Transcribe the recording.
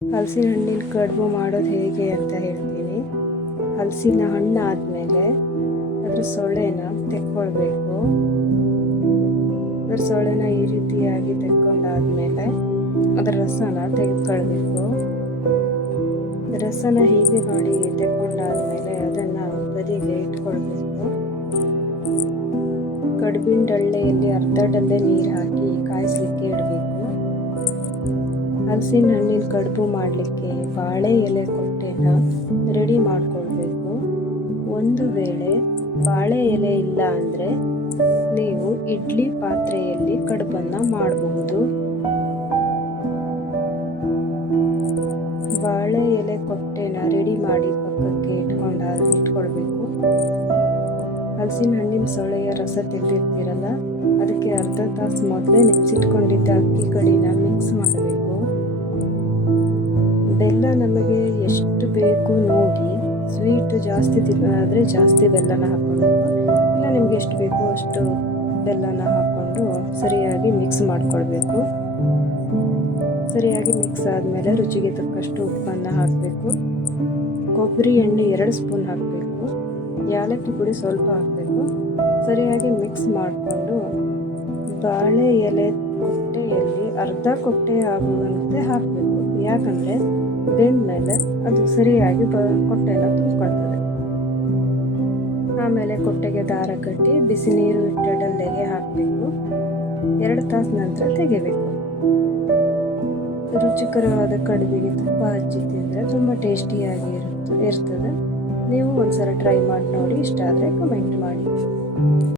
ಹಲಸಿನ ಹಣ್ಣಿನ ಕಡುಬು ಮಾಡೋದು ಹೇಗೆ ಅಂತ ಹೇಳ್ತೀನಿ. ಹಲಸಿನ ಹಣ್ಣು ಆದಮೇಲೆ ಅದರ ಸೊಳ್ಳೆನ ತೆಕ್ಕೊಳ್ಬೇಕು. ಅದರ ಸೊಳ್ಳೆನ ಈ ರೀತಿಯಾಗಿ ತೆಕ್ಕೊಂಡಾದ್ಮೇಲೆ ಅದರ ರಸನ ತೆಗೆದುಕೊಳ್ಬೇಕು. ರಸನ ಹೀಗೆ ಮಾಡಿ ತೆಕ್ಕೊಂಡಾದ್ಮೇಲೆ ಅದನ್ನು ಬದಿಗೆ ಇಟ್ಕೊಳ್ಬೇಕು. ಕಡುಬಿನ ಡಳ್ಳೆಯಲ್ಲಿ ಅರ್ಧ ಡಲ್ಲೆ ನೀರು ಹಾಕಿ ಕಾಯಿಸ್ಲಿಕ್ಕೆ ಇಡಬೇಕು. ಹಲಸಿನ ಹಣ್ಣಿನ ಕಡುಬು ಮಾಡಲಿಕ್ಕೆ ಬಾಳೆ ಎಲೆ ಕೊಟ್ಟೆನ ರೆಡಿ ಮಾಡ್ಕೊಳ್ಬೇಕು. ಒಂದು ವೇಳೆ ಬಾಳೆ ಎಲೆ ಇಲ್ಲ ಅಂದರೆ ನೀವು ಇಡ್ಲಿ ಪಾತ್ರೆಯಲ್ಲಿ ಕಡುಬನ್ನು ಮಾಡಬಹುದು. ಬಾಳೆ ಎಲೆ ಕೊಟ್ಟೆನ ರೆಡಿ ಮಾಡಿ ಪಕ್ಕಕ್ಕೆ ಇಟ್ಕೊಳ್ಬೇಕು. ಹಲಸಿನ ಹಣ್ಣಿನ ಸೊಳ್ಳೆಯ ರಸ ತೆಗೆದಿರ್ತೀರಲ್ಲ, ಅದಕ್ಕೆ ಅರ್ಧ ತಾಸು ಮೊದಲೇ ನೆನೆಸಿಟ್ಕೊಂಡಿದ್ದ ಅಕ್ಕಿ ಕಡಿನ ಮಿಕ್ಸ್ ಮಾಡಬೇಕು. ಬೆಲ್ಲ ನಮಗೆ ಎಷ್ಟು ಬೇಕು ನೋಡಿ, ಸ್ವೀಟ್ ಜಾಸ್ತಿ ತಿನ್ನೋದಾದರೆ ಜಾಸ್ತಿ ಬೆಲ್ಲನ ಹಾಕ್ಕೊಳ್ಬೇಕು. ಇಲ್ಲ ನಿಮಗೆ ಎಷ್ಟು ಬೇಕೋ ಅಷ್ಟು ಬೆಲ್ಲನ ಹಾಕ್ಕೊಂಡು ಸರಿಯಾಗಿ ಮಿಕ್ಸ್ ಮಾಡ್ಕೊಳ್ಬೇಕು. ಸರಿಯಾಗಿ ಮಿಕ್ಸ್ ಆದಮೇಲೆ ರುಚಿಗೆ ತಕ್ಕಷ್ಟು ಉಪ್ಪನ್ನು ಹಾಕಬೇಕು. ಕೊಬ್ಬರಿ ಎಣ್ಣೆ 2 ಸ್ಪೂನ್ ಹಾಕಬೇಕು. ಯಾಲಕ್ಕಿ ಪುಡಿ ಸ್ವಲ್ಪ ಹಾಕಬೇಕು. ಸರಿಯಾಗಿ ಮಿಕ್ಸ್ ಮಾಡಿಕೊಂಡು ಬಾಳೆ ಎಲೆ ಕೊಟ್ಟೆಯಲ್ಲಿ ಅರ್ಧ ಕೊಟ್ಟೆ ಆಗುವಂತೆ ಹಾಕಬೇಕು. ಯಾಕಂದರೆ ಬೆಂದಮೇಲೆ ಅದು ಸರಿಯಾಗಿ ಕೊಟ್ಟೆನ ತುಂಬಿಕೊಳ್ತದೆ. ಆಮೇಲೆ ಕೊಟ್ಟೆಗೆ ದಾರ ಕಟ್ಟಿ ಬಿಸಿ ನೀರು ಇಟ್ಟ ಡಲ್ಲೆಗೆ ಹಾಕಬೇಕು. 2 ತಾಸು ನಂತರ ತೆಗಿಬೇಕು. ರುಚಿಕರವಾದ ಕಡುಬಿಗೆ ತುಪ್ಪ ಹಚ್ಚಿ ತಿಂದರೆ ತುಂಬ ಟೇಸ್ಟಿಯಾಗಿ ಇರ್ತದೆ. ನೀವು ಒಂದ್ಸಲ ಟ್ರೈ ಮಾಡಿ ನೋಡಿ. ಇಷ್ಟ ಆದರೆ ಕಮೆಂಟ್ ಮಾಡಿ.